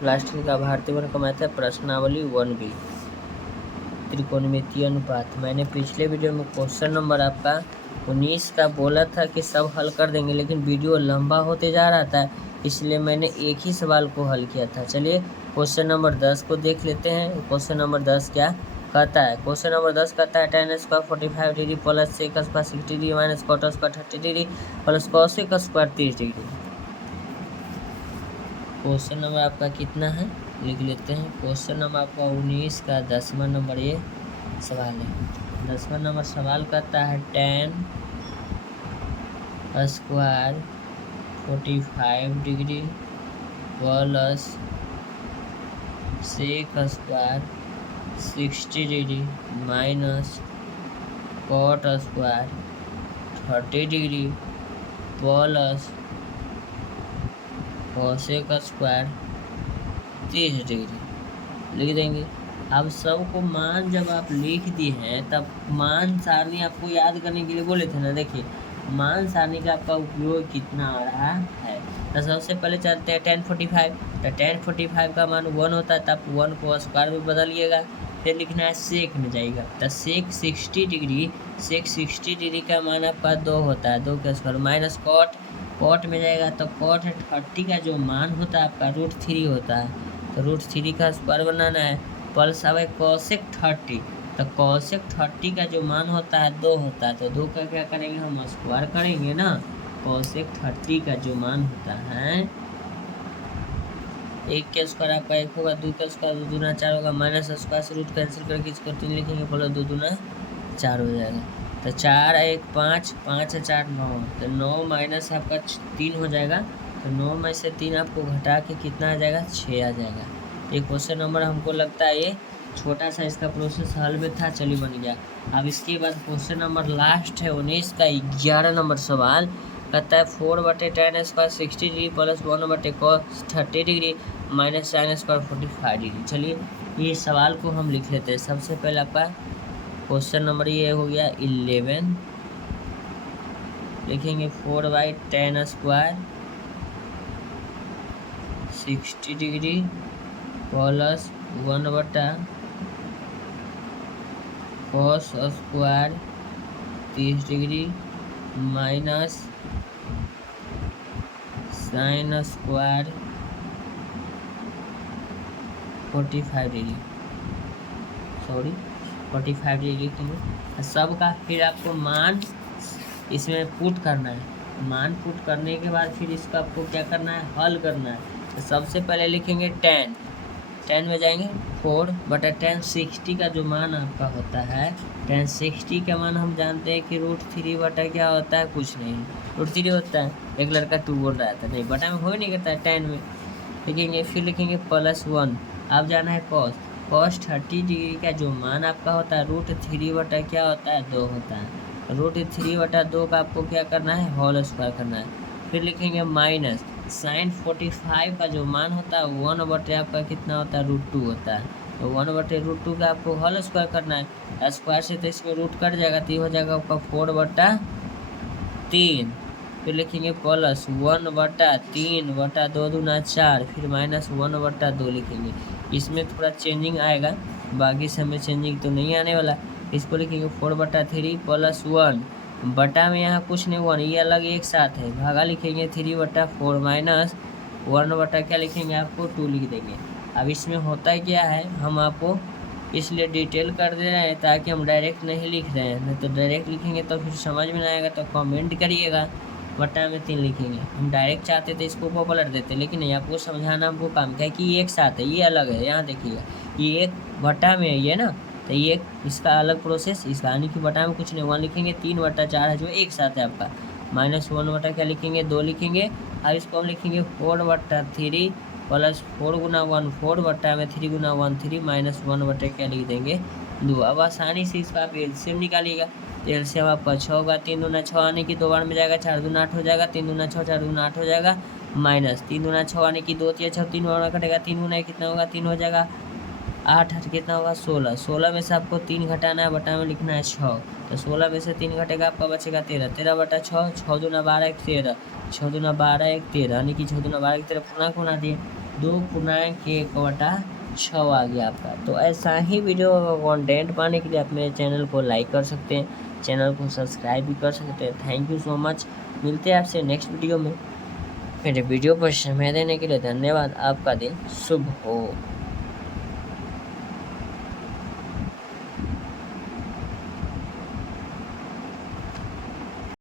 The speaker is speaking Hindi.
प्लास्टिक का भारतीय वर्ग का मैथ है प्रश्नावली 1B त्रिकोणमितीय अनुपात। मैंने पिछले वीडियो में क्वेश्चन नंबर आपका 19 का बोला था कि सब हल कर देंगे, लेकिन वीडियो लंबा होते जा रहा था, इसलिए मैंने एक ही सवाल को हल किया था। चलिए क्वेश्चन नंबर 10 को देख लेते हैं। क्वेश्चन नंबर 10 क्या कहता है? क्वेश्चन नंबर 10 कहता है tan square 45 degree plus sec square 60 degree minus cot square 30 degree plus cosec square 30 degree. Question number आपका कितना है लिख लेते हैं। क्वेश्चन नंबर आपका 19 का 10वां नंबर ये सवाल है। 10वां नंबर सवाल कहता है tan square 45 degree plus sec square 60 degree minus cot square 30 degree plus cosec square 30 degree लिख देंगे। अब सबको मान जब आप लिख दिए हैं तब मान सारणी आपको याद करने के लिए बोले थे ना। देखिए मान सारणी का आपका उपयोग कितना आ रहा है। तो सबसे पहले चलते हैं tan 45। तो tan 45 का मान 1 होता है, तब 1 को स्क्वायर में बदलिएगा। फिर लिखना है सेक में जाएगा तो सेक 60 डिग्री, सेक 60 डिग्री का मान आपका 2 होता है, 2 का स्क्वायर माइनस कॉट में जाएगा तो cot 30 का जो मान होता है आपका √3 होता है, तो √3 का स्क्वायर बनाना है। प्लस अब cosec 30, तो cosec 30 का जो मान होता है 2 होता है, तो 2 का क्या करेंगे हम स्क्वायर करेंगे ना। cosec 30 का जो मान होता है 1 के स्क्वायर आपका 1 होगा, 2 का स्क्वायर 2 दूना 4 होगा, माइनस स्क्वायर से रूट कैंसिल करके इसको 3 लिखेंगे, प्लस 2 दूना 4 हो जाएगा। तो 4 1 5 5 4 9, तो 9 माइनस आपका 3 हो जाएगा, तो 9 में से 3 आपको घटा के कितना आ जाएगा 6 आ जाएगा। ये क्वेश्चन नंबर हमको लगता है ये छोटा सा इसका प्रोसेस हल में था, चलिए बन गया। अब इसके बाद क्वेश्चन नंबर लास्ट है 19 का 11 नंबर सवाल कहता है 4/tan square 60 degree plus 1/cos 30 degree minus sin square 45 degree. चलिए ये सवाल को हम लिख लेते हैं। सबसे पहले आपका क्वेश्चन नंबर ये हो गया 11, लिखेंगे 4/tan square 60 degree plus 1/cos square 30 degree minus sin square 45 degree 45 degree लिखेंगे सबका। फिर आपको मान इसमें पुट करना है। मान पुट करने के बाद फिर इसका आपको क्या करना है, हल करना है। तो सबसे पहले लिखेंगे tan में जाएंगे 4/tan 60 का जो मान आपका होता है, tan 60 का मान हम जानते हैं कि √3 बटा क्या होता है, कुछ नहीं √3 होता है। एक लड़का 2 बोल रहा था, नहीं बटा में हो ही नहीं करता है tan में लिखेंगे। फिर लिखेंगे +1। अब जाना है cos 30 डिग्री का जो मान आपका होता है √3 बटा क्या होता है 2 होता है। √3 बटा 2 का आपको क्या करना है, होल स्क्वायर करना है। फिर लिखेंगे माइनस sin 45 का जो मान होता है 1/, आपका कितना होता है √2 होता है, तो 1/√2 का आपको होल स्क्वायर करना है। स्क्वायर से तो इसमें रूट कट जाएगा, तो ये हो जाएगा आपका 4/3। फिर लिखेंगे प्लस 1/3 बटा 2 दूना 4, फिर माइनस 1/2 लिखेंगे। इसमें थोड़ा चेंजिंग आएगा, बाकी समय चेंजिंग तो नहीं आने वाला। इसको लिखेंगे 4/3 प्लस 1 बटा में यहाँ कुछ नहीं 1, ये अलग एक साथ है, भागा लिखेंगे 3/4 माइनस 1 क्या लिखेंगे आपको 2 लिख देंगे। अब इसमें होता क्या है, हम आपको इसलिए डिटेल कर दे रहे हैं ताकि हम डायरेक्ट नहीं लिख रहे हैं, नहीं तो डायरेक्ट लिखेंगे तो फिर समझ में नहीं आएगा, तो कमेंट करिएगा। बटा में 3 लिखेंगे। हम डायरेक्ट चाहते थे इसको ऊपर पलट देते, लेकिन नहीं, आपको समझाना हमको काम क्या है कि ये एक साथ है, ये अलग है। यहाँ देखिएगा ये एक बटा में है ये ना, तो ये इसका अलग प्रोसेस, इसका यानी कि बटा में कुछ नहीं 1 लिखेंगे, 3/4 है जो एक साथ है आपका, माइनस 1 क्या लिखेंगे 2 लिखेंगे। अब इसको हम लिखेंगे 4/3 प्लस 4 गुना 1 4 बटा में 3 गुना 1 3 माइनस 1 क्या लिख देंगे 2। अब आसानी से इसका आप एलसीएम निकालिएगा। एलसीएम आपका 6 होगा, 3 दूना 6 आने की 2 बार में जाएगा, 4 दूना 8 हो जाएगा, 3 दूना 6 4 दूना 8 हो जाएगा, माइनस 3 दूना 6 आने की 2 3 6 3 बार में कटेगा, 3 गुना कितना होगा 3 हो जाएगा, 8 8 कितना होगा 16। 16 में से आपको 3 घटाना है, बटा में लिखना है 6, तो 16 में से 3 घटेगा आपका बचेगा 13, 13/6 6 दूना 12 1 13, 6 दूना 12 1 13, यानी कि 6 दूना 12 1 13 गुना दिए 2.1/6 आ गया आपका। तो ऐसा ही वीडियो कंटेंट पाने के लिए आप मेरे चैनल को लाइक कर सकते हैं, चैनल को सब्सक्राइब भी कर सकते हैं। Thank you so much. मिलते हैं आपसे नेक्स्ट वीडियो में। मेरे वीडियो पर समय देने के लिए धन्यवाद। आपका दिन शुभ हो।